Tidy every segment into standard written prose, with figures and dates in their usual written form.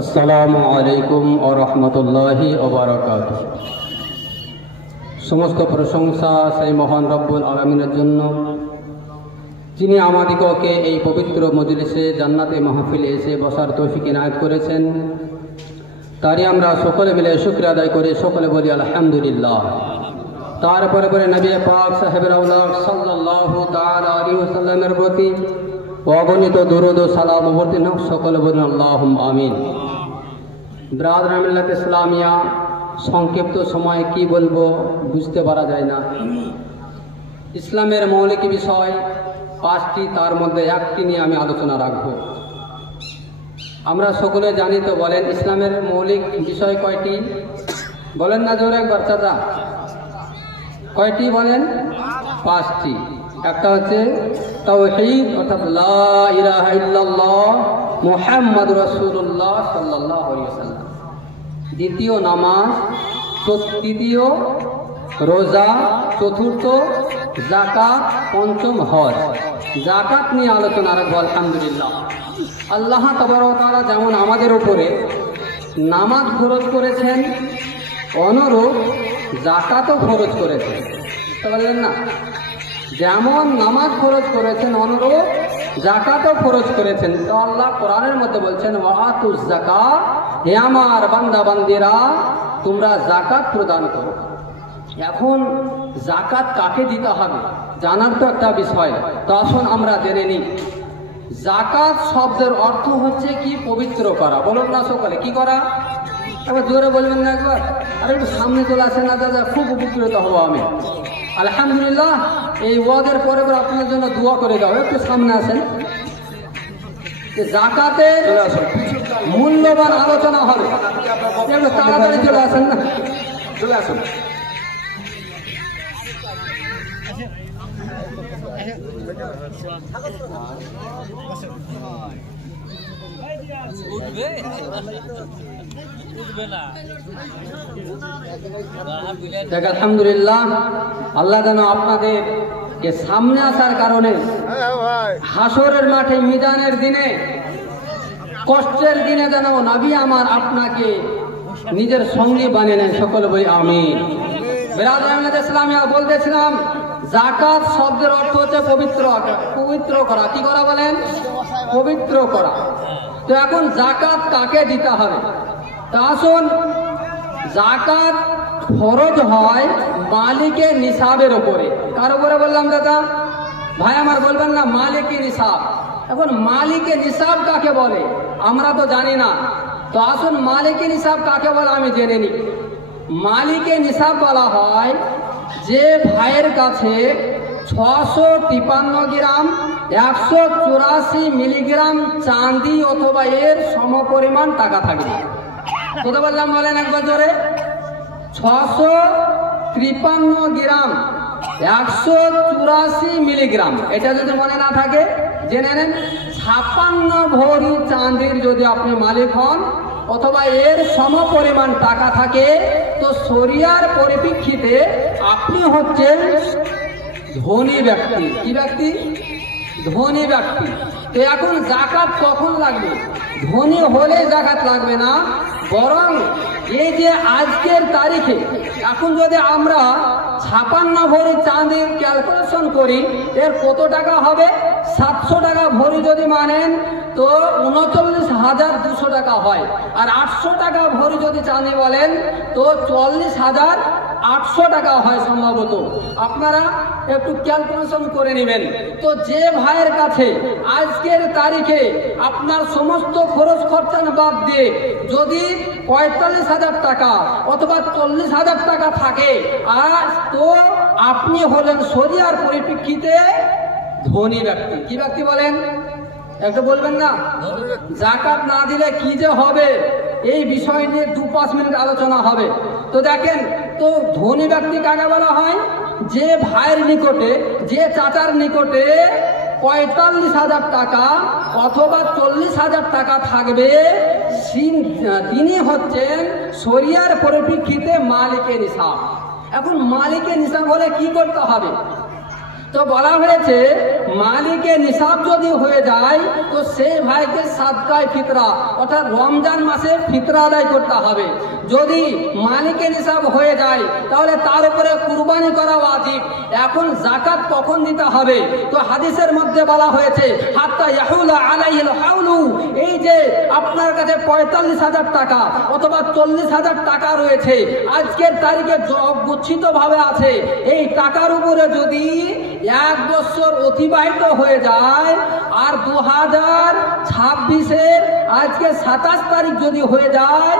আসসালামু আলাইকুম ওয়া রাহমাতুল্লাহি ওয়া বারাকাতুহু। সমস্ত প্রশংসা সেই মহান রব্বুল আলামিনের জন্য, যিনি আমাদিগকে এই পবিত্র মজলিসে জান্নাতে মাহফিলে এসে বসার তৌফিক ইনায়েত করেছেন। তারই আমরা সকলে মিলে শুকরিয়া আদায় করে সকলে বলি আলহামদুলিল্লাহ। তারপরে পরে নবী পাক সাহেবের আওলাদ সাল্লাল্লাহু তাআলা আলাইহি ওয়াসাল্লামের প্রতি অগণিত দরুদ ও সালাম অবতীর্ণ হোক, সকলে বলুন আল্লাহুম্মা আমিন। ব্রাদার মিল্লাত ইসলামিয়া, সংক্ষিপ্ত সময়ে কি বলবো বুঝতে পারা যায় না। ইসলামের মৌলিক বিষয় 5টি, তার মধ্যে একটি নিয়ে আমি আলোচনা রাখব। আমরা সকলে জানি তো, বলেন ইসলামের মৌলিক বিষয় কয়টি? বলেন না জোরে একবার চাচা, কয়টি বলেন? 5টি। একটা হচ্ছে তাওহীদ, অর্থাৎ লা ইলাহা ইল্লাল্লাহ মুহাম্মাদুর রাসূলুল্লাহ সাল্লাল্লাহু আলাইহি ওয়াসাল্লাম। দ্বিতীয় নামাজ, তৃতীয় রোজা, চতুর্থ যাকাত, পঞ্চম হজ। যাকাত নিয়ে আলোচনা রাখবো আলহামদুলিল্লাহ। আল্লাহ তাবারক ওয়া তাআলা যেমন আমাদের উপরে নামাজ ফরজ করেছেন, অনুরূপ যাকাতও ফরজ করেছেন। বললেন না, যেমন নামাজ ফরজ করেছেন অনুরূপ যাকাতও ফরজ করেছেন। তো আল্লাহ কোরআনের মধ্যে বলছেন, ওয়াতুজ যাকাত, হে আমার বান্দা বান্দিরা তোমরা যাকাত প্রদান করো। এখন যাকাত কাকে দিতে হবে জানার তো একটা বিষয়। তো আসুন আমরা জেনে নিই। যাকাত শব্দের অর্থ হচ্ছে কি? পবিত্র করা। বলুন না সকলে, কি করা? একবার জোরে বলবেন না একবার? আর একটু সামনে চলে আসেন না দাদা, খুব উপকৃত হব আমি। আলহামদুলিল্লাহ, এই ওয়াদের পরে আপনার জন্য দোয়া করে দাও। একটু সামনে আসেন, যাকাতের মূল্যবান আলোচনা হবে। একটু তাড়াতাড়ি চলে আসেন না, চলে আসুন। আলহামদুলিল্লাহ, আল্লাহ যেন আপনাদের সামনে আসার কারণে হাসরের মাঠে মিজানের দিনে, কষ্টের দিনে যেন নবী আমার আপনাকে নিজের সঙ্গী বানিয়ে নেন। সকলে বলি আমিন। বিরাদরান ইসলামিয়া বলতেছিলাম, যাকাত শব্দের অর্থ হচ্ছে পবিত্র করা। কি করা বলেন? পবিত্র করা। তো এখন যাকাত কাকে দিতে হবে? তা আসুন, যাকাত ফরজ হয় মালিকের নিসাবের উপরে। কার উপরে বললাম দাদা? ভাই আমার বলবেন না, মালিকের নিসাব। এখন মালিকের নিসাব কাকে বলে আমরা তো জানি না। তো আসুন, মালিকের নিসাব কাকে বলে আমি জেনে নিই। মালিকের নিসাব বলা হয় যে ভাইয়ের কাছে 653 গ্রাম 184 মিলিগ্রাম চাঁদি অথবা এর সমপরিমাণ টাকা থাকবে। কত বললাম বলেন একবার জোরে? 653 গ্রাম 184 মিলিগ্রাম। এটা যদি মনে না থাকে জেনে নেন। 56 ভরি চাঁদির যদি আপনি মালিক হন অথবা এর সমপরিমাণ টাকা থাকে, তো শরিয়ার পরিপ্রেক্ষিতে আপনি হচ্ছেন ধনী ব্যক্তি। কি ব্যক্তি? ধনী ব্যক্তি। তো এখন যাকাত কখন লাগবে? ধনী হলে যাকাত লাগবে না, বরং এই যে আজকের তারিখে এখন যদি আমরা 56 ভরি চাঁদির ক্যালকুলেশন করি, এর কত টাকা হবে? 700 টাকা ভরি যদি মানেন তো 39,200 টাকা হয়। আর 800 টাকা ভরি যদি চাঁদি বলেন তো 40,800 টাকা হয় সম্ভবত। আপনারা একটু ক্যালকুলেশন করে নেবেন। তো যে ভাইয়ের কাছে আজকের তারিখে আপনার সমস্ত খরচ খরচা বাদ দিয়ে যদি 45,000 টাকা অথবা 40,000 টাকা থাকে, আর তো আপনি হলেন শরিয়ার পরিপ্রেক্ষিতে ধনী ব্যক্তি। কি ব্যক্তি বলেন? একটু বলবেন না? যাকাত না দিলে কি যে হবে, এই বিষয় নিয়ে 2-5 মিনিট আলোচনা হবে। তো দেখেন, তো ধনী ব্যক্তি কাকে বলা হয়? যে ভাইয়ের নিকটে, যে চাচার নিকটে 45,000 টাকা অথবা 40,000 টাকা থাকবে, তিনি হচ্ছেন শরিয়ার পরিপ্রেক্ষিতে মালিকের নিসাব। এখন মালিকের নিসাব হলে কি করতে হবে? তো বলা হয়েছে মালিকের নিসাব যদি হয়ে যায় তো সেই ভাইকে সাদকায়ে ফিতরা অর্থাৎ রমজান মাসে ফিতরা আদায় করতে হবে। যদি মালিকের নিসাব হয়ে যায় তাহলে তার উপরে কুরবানি করা ওয়াজিব। এখন যাকাত কখন দিতে হবে? তো হাদিসের মধ্যে বলা হয়েছে হাত্তা ইয়াহুলা আলাইহিল হাউলু, এই যে আপনার কাছে 45,000 টাকা অথবা 40,000 টাকা রয়েছে, আজকের তারিখে গচ্ছিত ভাবে আছে, এই টাকার উপরে যদি 1 বছর অতিবাহিত হয়ে যায় আর 2026-এর আজকে 27 তারিখ যদি হয়ে যায়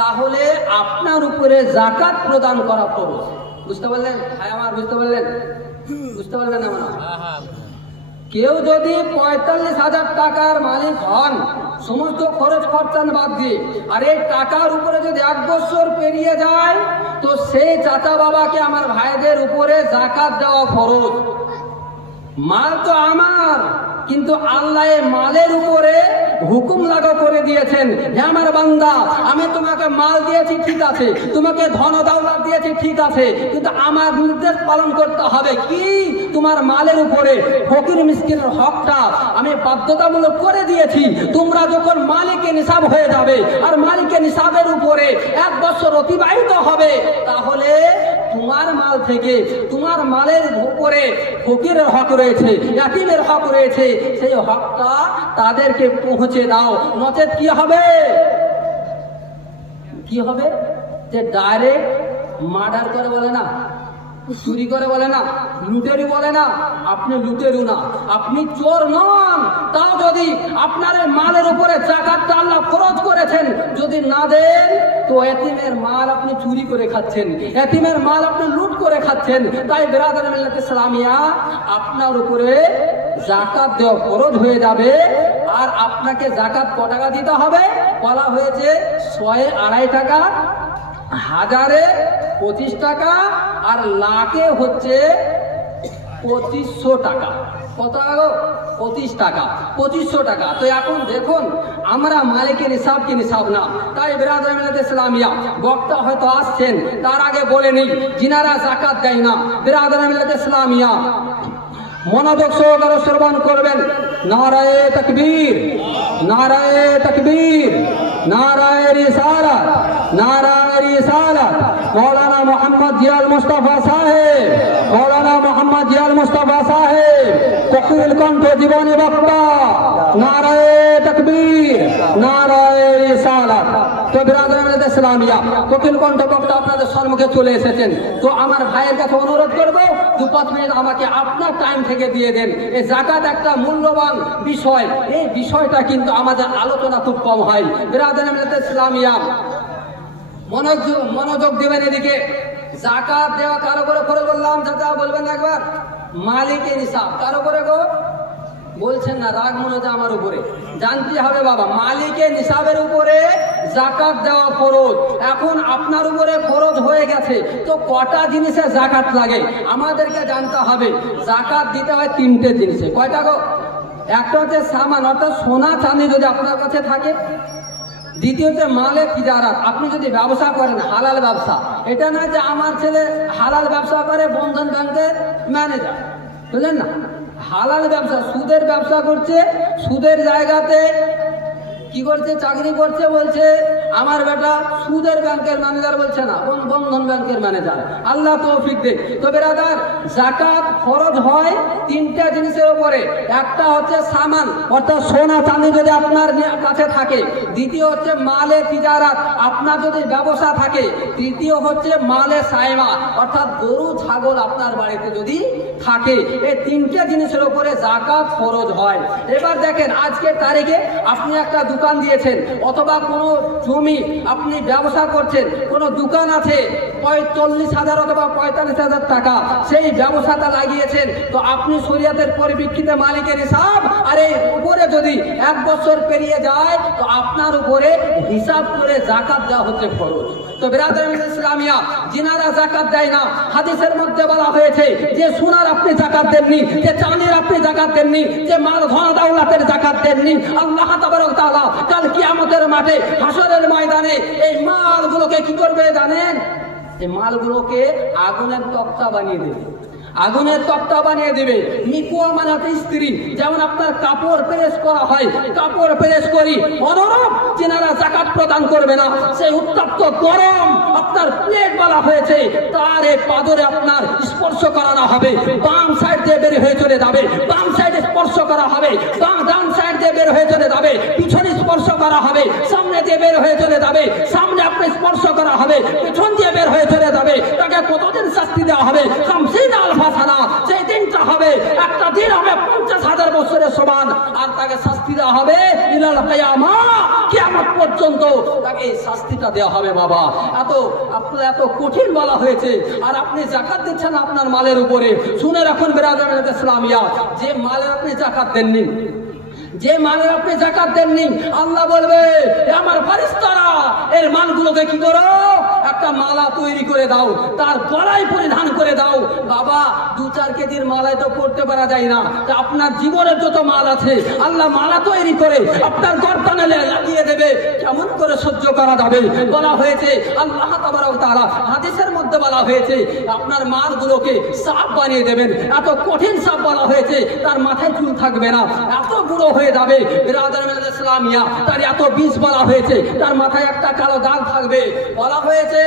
তাহলে আপনার উপরে যাকাত প্রদান করা ফরজ। বুঝতে পারলেন? হ্যাঁ আমার বুঝতে পারলেন? বুঝতে পারলেন না? কেউ যদি 45,000 টাকার মালিক হন সমস্ত খরচ খরচান বাদ দিয়ে, আর এই টাকার উপরে যদি 1 বছর পেরিয়ে যায় তো সেই চাচা বাবাকে আমার ভাইদের উপরে যাকাত দেওয়া ফরজ। মাল তো আমার, কিন্তু আল্লাহ মালের উপরে হুকুম লাগু করে দিয়েছেন, হে আমার বান্দা আমি তোমাকে মাল দিয়েছি ঠিক আছে, তোমাকে ধন দৌলত দিয়েছি ঠিক আছে, কিন্তু আমার নির্দেশ পালন করতে হবে। কি? তোমার মালের উপরে ফকির মিসকিনের হকটা আমি বাধ্যতামূলক করে দিয়েছি। তোমরা যখন মালিকের নিসাব হয়ে যাবে আর মালিকের নিসাবের উপরে 1 বছর অতিবাহিত হবে তাহলে তোমার মাল থেকে, তোমার মালের উপরে ফকিরের হক রয়েছে, ইয়াতীমের হক রয়েছে, সেই হকটা তাদেরকে পৌঁছে দাও। নচেত কি হবে? কি হবে? যে ডাইরেক্ট মার্ডার করে বলে না, চুরি করে বলে না, লুটেরু বলে না, আপনি লুটেরু না, আপনি চোর নন। তাও যদি আপনার মালের উপরে যাকাতটা আল্লাহ ফরজ করেছেন, যদি না দেন তো এতিমের মাল আপনি চুরি করে খাচ্ছেন, এতিমের মাল আপনি লুট করে খাচ্ছেন। তাই বিরাদর মিল্লাত ইসলামিয়া আপনার উপরে যাকাত দেওয়া ফরজ হয়ে যাবে। আর আপনাকে যাকাত কত টাকা দিতে হবে? বলা হয়েছে 100-এ 2.5 টাকা, 1000-এ 25 টাকা, আর লাখে হচ্ছে 2500 টাকা। কত টাকা? 25 টাকা, 2500 টাকা। তো এখন দেখুন আমরা মালিকের নিসাব কি নিসাব না। তাই বিরাদর মিল্লাত ইসলামিয়া বক্তা হয়তো আসছেন, তার আগে বলে নেই যিনারা যাকাত দেয় না, বিরাদর মিল্লাত ইসলামিয়া মনোযোগ সহকারে শ্রবণ করবেন। নারায়ে তাকবীর, নারায়ে তাকবীর, নারায়ে রিসালাত, নারায়ে রিসালাত। মৌলানা মোহাম্মদ জিয়াউল মুস্তাফা সাহেব, মৌলানা মোহাম্মদ জিয়াউল মুস্তাফা সাহেব কোকিল কণ্ঠ জীবনী বক্তা। নারায়ে তাকবীর, নারায়ে রিসালাত। তো বিরাদর মিল্লাত ইসলামিয়া কোকিল কণ্ঠ বক্তা আপনাদের সম্মুখে চলে এসেছেন। তো আমার ভাইয়ের কাছে অনুরোধ করব 2-5 মিনিট আমাকে আপনার টাইম থেকে দিয়ে দেন। এই যাকাত একটা মূল্যবান বিষয়, এই বিষয়টা কিন্তু আমাদের আলোচনা খুব কম হয়। বিরাদর মিল্লাত ইসলামিয়া মনোযোগ দিবেন এদিকে। যাকাত দেওয়া কারো করে করে বললাম, চাচা বলবেন না একবার? মালিকের নিসাব কারো করে গো বলছেন না, রাগ মনে হচ্ছে আমার উপরে। জানতে হবে বাবা, মালিকের নিসাবের উপরে যাকাত দেওয়া ফরজ। এখন আপনার উপরে ফরজ হয়ে গেছে, তো কটা জিনিসে যাকাত লাগে আমাদেরকে জানতে হবে। যাকাত দিতে হয় 3টে জিনিসে। কয়টা গো? একটা হচ্ছে সামান অর্থাৎ সোনা চাঁদি যদি আপনার কাছে থাকে। দ্বিতীয় হচ্ছে মালে তিজারাত, আপনি যদি ব্যবসা করেন হালাল ব্যবসা, এটা না যে আমার ছেলে হালাল ব্যবসা করে বন্ধন ব্যাংকের ম্যানেজার, বুঝলেন না? হালাল ব্যবসা, সুদের ব্যবসা করছে, সুদের জায়গাতে কি করছে? চাকরি করছে, বলছে আমার বেটা সুদের ব্যাংকের ম্যানেজার, বলছে না বন্ধন ব্যাংকের ম্যানেজার। আল্লাহ তৌফিক দেখ। তো বিরাদার যাকাত ফরজ হয় 3টে জিনিসের উপরে। একটা হচ্ছে সামান অর্থাৎ সোনা চাঁদি যদি আপনার কাছে থাকে। দ্বিতীয় হচ্ছে মালে তিজারাত, আপনার যদি ব্যবসা থাকে। তৃতীয় হচ্ছে মালে সাইমা অর্থাৎ গরু ছাগল আপনার বাড়িতে যদি থাকে। এই 3টে জিনিসের উপরে যাকাত ফরজ হয়। এবার দেখেন আজকের তারিখে আপনি একটা দোকান দিয়েছেন অথবা কোনো জমি আপনি ব্যবসা করছেন, কোনো দোকান আছে, 40,000 অথবা 45,000 টাকা সেই ব্যবসাটা লাগিয়েছেন। তো আপনি শরীয়তের পরিপ্রেক্ষিতে মালিকের হিসাব, আর এই উপরে যদি 1 বছর পেরিয়ে যায় তো আপনার উপরে হিসাব করে যাকাত দেওয়া হচ্ছে ফরজ। তো বিরাদর ইসলামিয়া যিনারা যাকাত দেয় না, হাদিসের মধ্যে বলা হয়েছে যে সোনার আপনি যাকাত দেননি, যে চাঁদির আপনি যাকাত দেননি, যে মাল ধন দৌলতের যাকাত দেননি, আল্লাহ তাবারক তাআলা কাল কিয়ামতের মাঠে হাসরের ময়দানে এই মালগুলোকে কি করবে জানেন? এই মালগুলোকে আগুনের তক্তা বানিয়ে দেবে। আগুনের তক্তা বানিয়ে দিবে। মিকুয়া মানে হচ্ছে স্ত্রী, যেমন আপনার কাপড় প্রেস করা হয়, কাপড় প্রেস করি অনুরূপ যেনারা যাকাত প্রদান করবে না, সেই উত্তপ্ত গরম আপনার প্লেট বলা হয়েছে, তার এই পাদরে আপনার স্পর্শ করানো হবে, বাম সাইড দিয়ে বের হয়ে চলে যাবে, বাম সাইডে স্পর্শ করা হবে, ডান সাইড দিয়ে বের হয়ে চলে যাবে, পিছনে স্পর্শ করা হবে, সামনে দিয়ে বের হয়ে চলে যাবে, সামনে আপনি স্পর্শ করা হবে, পিছন দিয়ে বের হয়ে চলে যাবে। তাকে কতদিন শাস্তি দেওয়া হবে? 50 আলফা সানা। সেই দিনটা হবে, একটা দিন হবে 50,000 বছরের সমান, আর তাকে শাস্তি দেওয়া হবে ইলাল কিয়ামা, কিয়ামত পর্যন্ত তাকে এই শাস্তিটা দেওয়া হবে। বাবা, আপনার এত কঠিন বলা হয়েছে, আর আপনি যাকাত দিচ্ছেন আপনার মালের উপরে। শুনে রাখুন বিরাদরান ইসলামিয়া, যে মালের আপনি যাকাত দেননি, যে মালের আপনি যাকাত দেননি, আল্লাহ বলবে আমার ফেরেশতারা এর মালগুলোকে কি করো, একটা মালা তৈরি করে দাও, তার গলায় পরিধান করে দাও। বাবা, 2-4 কেজির মালায় তো পড়তে পারা যায় না, তা আপনার জীবনের যত মাল আছে আল্লাহ মালা তৈরি করে আপনার গর্দানে লাগিয়ে দেবে, কেমন করে সহ্য করা যাবে? বলা হয়েছে আল্লাহ তাবারক তাআলা হাদিসের মধ্যে বলা হয়েছে আপনার মালগুলোকে সাপ বানিয়ে দেবেন। এত কঠিন সাপ বলা হয়েছে, তার মাথায় চুল থাকবে না, এত বুড়ো হয়ে যাবে বিরাদরান ইসলামিয়া, তার এত বিষ বলা হয়েছে, তার মাথায় একটা কালো দাগ থাকবে। বলা হয়েছে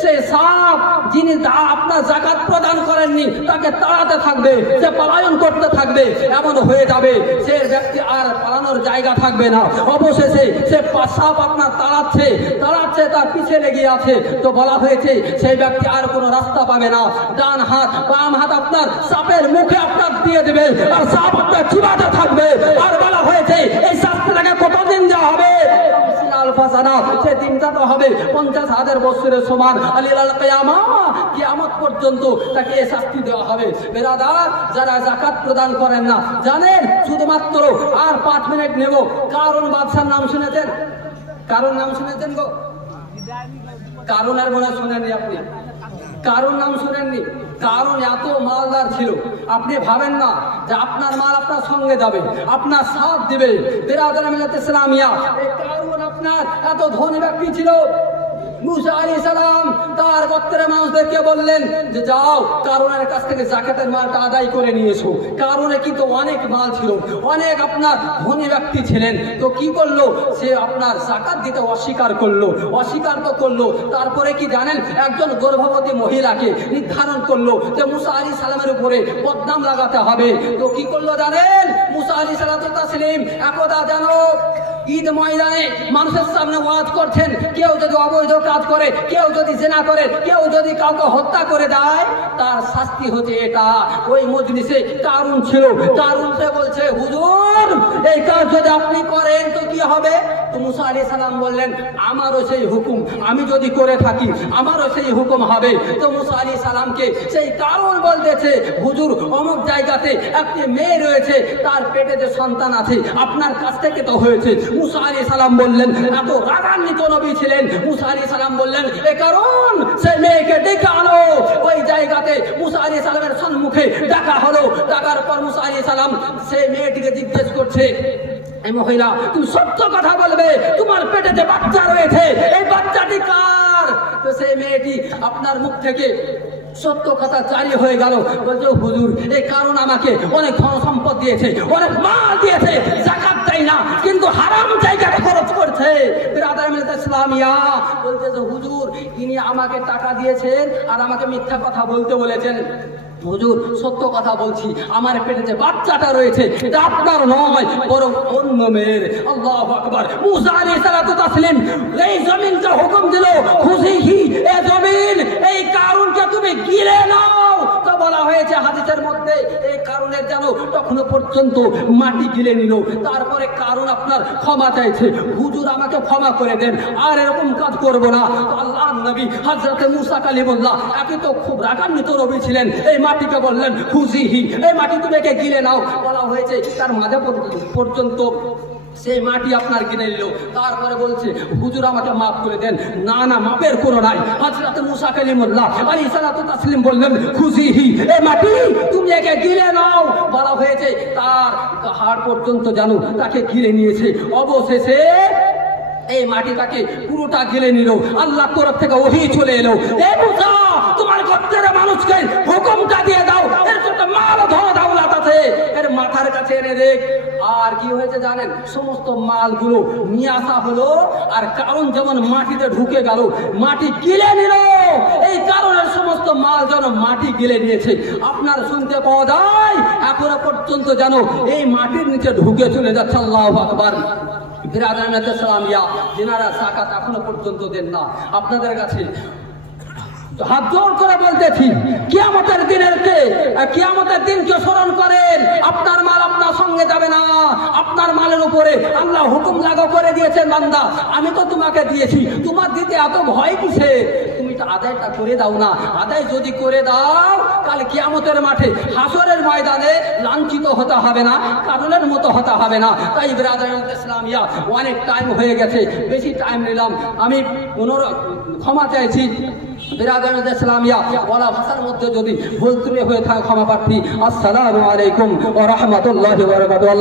সে সাপ যিনি আপনার যাকাত প্রদান করেননি তাকে তাড়াতে থাকবে, সে পলায়ন করতে থাকবে, এমন হয়ে যাবে সে ব্যক্তি আর পালানোর জায়গা থাকবে না। অবশেষে সে সাপ আপনার তাড়াচ্ছে, তার পিছে লেগে আছে, তো বলা হয়েছে সেই ব্যক্তি আর কোনো রাস্তা পাবে না, ডান হাত বাম হাত আপনার সাপের মুখে আপনার দিয়ে দেবে, আর সাপ আপনার চিবাতে থাকবে। আর বলা হয়েছে এই শাস্তিটাকে কতদিন দেওয়া হবে? সে দিনটা তো হবে 50,000 বছরের সমান, আলিলাল কিয়ামা, কিয়ামত পর্যন্ত তাকে শাস্তি দেওয়া হবে। বেরাদার, যারা যাকাত প্রদান করেন না, জানেন শুধুমাত্র আর 5 মিনিট নেব। কারণ বাদশার নাম শুনেছেন? কারণ নাম শুনেছেন গো? কারণ আর মনে শুনেননি আপনি? কারণ নাম শুনেননি? কারণ এত মালদার ছিল, আপনি ভাবেন না যে আপনার মাল আপনার সঙ্গে যাবে, আপনার সাথ দিবে। বিরাদরান ইসলামিয়া, এই কারণ আপনার এত ধনী ব্যক্তি ছিল। মুসা আলাইহিস সালাম তার গোত্রের মানুষদেরকে বললেন যে যাও কারুনের কাছ থেকে যাকাতের মালটা আদায় করে নিয়ে এসো। কারুনে কিন্তু অনেক মাল ছিল, অনেক আপনার ধনী ব্যক্তি ছিলেন, তো কি করলো সে আপনার যাকাত দিতে অস্বীকার করলো। তারপরে কি জানেন, একজন গর্ভবতী মহিলাকে নির্ধারণ করলো যে মুসা আলাইহিস সালামের উপরে বদনাম লাগাতে হবে। তো কি করলো জানেন, মুসা আলাইহিস সালাম একদা জানো ঈদ ময়দানে মানুষের সামনে ওয়াজ করছেন, কেউ যদি অবৈধ কাজ করে, কেউ যদি জিনা করে, কেউ যদি কাউকে হত্যা করে দেয়, তার শাস্তি হচ্ছে এটা। ওই মজলিসে কারুন ছিল, কারুন সে বলছে হুজুর এই কাজ যদি আপনি করেন তো কি হবে? তো মুসা আলাইহিস সালাম বললেন আমারও সেই হুকুম, আমি যদি করে থাকি আমারও সেই হুকুম হবে। তো মুসা আলাইহিস সালামকে সেই কারুন বলতেছে হুজুর অমুক জায়গাতে একটি মেয়ে রয়েছে, তার পেটে যে সন্তান আছে আপনার কাছ থেকে তো হয়েছে। মুসা আলাইহিস সালাম বললেন, এত রাগান্বিত নবী ছিলেন, মুসা আলাইহিস সালাম বললেন এ কারণ সেই মেয়েকে ডেকে আনো। ওই জায়গাতে মুসা আলাইহিস সালামের সম্মুখে ডাকা হলো। ডাকার পর মুসা আলাইহিস সালাম সেই মেয়েটিকে জিজ্ঞেস করছে, এই মহিলা তুমি সত্য কথা বলবে, তোমার পেটে যে বাচ্চা রয়েছে এই বাচ্চাটি কার? তো সেই মেয়েটি আপনার মুখ থেকে সত্য কথা জারি হয়ে গেল, বলছে হুজুর এই কারণ আমাকে অনেক ধন সম্পদ দিয়েছে, অনেক মাল দিয়েছে, যাকাত দেয় না, কিন্তু হারাম জায়গাটা খরচ করছে। বিরাদরান ইসলামিয়া বলছে যে হুজুর তিনি আমাকে টাকা দিয়েছেন আর আমাকে মিথ্যা কথা বলতে বলেছেন। হুজুর সত্য কথা বলছি, আমার পেটে যে বাচ্চাটা রয়েছে এটা আপনার নয়, বরং অন্য মেয়ের। আল্লাহু আকবার। মুসা আলাইহিস সালাম এই জমিনকে হুকুম দিল, খুশি কি এই জমিন এই কারুনকে তুমি গিলে নাও। তো বলা হয়েছে হাদিসের মধ্যে এই কারুনের যেন তখনো পর্যন্ত মাটি গিলে নিল। তারপরে কারুন আপনার ক্ষমা চাইছে, হুজুর আমাকে ক্ষমা করে দেন, আর এরকম কাজ করব না। তো আল্লাহর নবী হযরত মুসা কালিমুল্লাহ একে তো খুব রাগান্বিত নবী ছিলেন, এই মাটিকে বললেন খুশিহি এই মাটি তুমি একে গিলে নাও। বলা হয়েছে তার মাঝে পর্যন্ত সেই মাটি আপনার কিনে নিল। তারপরে বলছে হুজুর আমাকে মাফ করে দেন। না না, মাপের কোনো নাই। হযরত মুসা কালিমুল্লাহ আলাইহিস সালাতু তাসলিম বললেন খুশিহি এই মাটি তুমি একে গিলে নাও। বলা হয়েছে তার হাড় পর্যন্ত জানো তাকে গিলে নিয়েছে। অবশেষে এই মাটিটাকে পুরোটা গিলে নিল। আল্লাহ তরফ থেকে ওহী চলে এলো, এ মুসা তোমার গোত্রের মানুষকে হুকুমটা দিয়ে দাও, এর জন্য মাল ধন দৌলত আছে, এর মাথার কাছে এনে দেখ। আর কি হয়েছে জানেন, সমস্ত মালগুলো নিয়ে আসা হলো, আর কারণ যেমন মাটিতে ঢুকে গেল, মাটি গিলে নিল। এই কারণে সমস্ত মাল যেন মাটি গিলে নিয়েছে। আপনার শুনতে পাওয়া যায় এখনো পর্যন্ত যেন এই মাটির নিচে ঢুকে চলে যাচ্ছে। আল্লাহু আকবার। যিনারা যাকাত এখনো পর্যন্ত দেন না, আপনাদের কাছে হাত জোর করে বলতেছি, কিয়ামতের দিনকে স্মরণ করেন। আপনার মাল আপনার সঙ্গে যাবে না, আপনার মালের উপরে আল্লাহ হুকুম লাগু করে দিয়েছেন, বান্দা আমি তো তোমাকে দিয়েছি, তোমার দিতে এত ভয় কিসে? তুমি তো আদায়টা করে দাও না। আদায় যদি করে দাও, কাল কিয়ামতের মাঠে হাসরের ময়দানে লাঞ্ছিত হতে হবে না, কারণের মতো হতে হবে না। তাই ব্রাদারান ইসলামিয়া, অনেক টাইম হয়ে গেছে, বেশি টাইম নিলাম, আমি ক্ষমা চাইছি। বিরাদারান ইসলামিয়া বলা ভাষার মধ্যে যদি ভুল ত্রুটি হয়ে থাকে ক্ষমা প্রার্থী। আসসালামু আলাইকুম ওয়া রাহমাতুল্লাহি ওয়া বারাকাতুহু।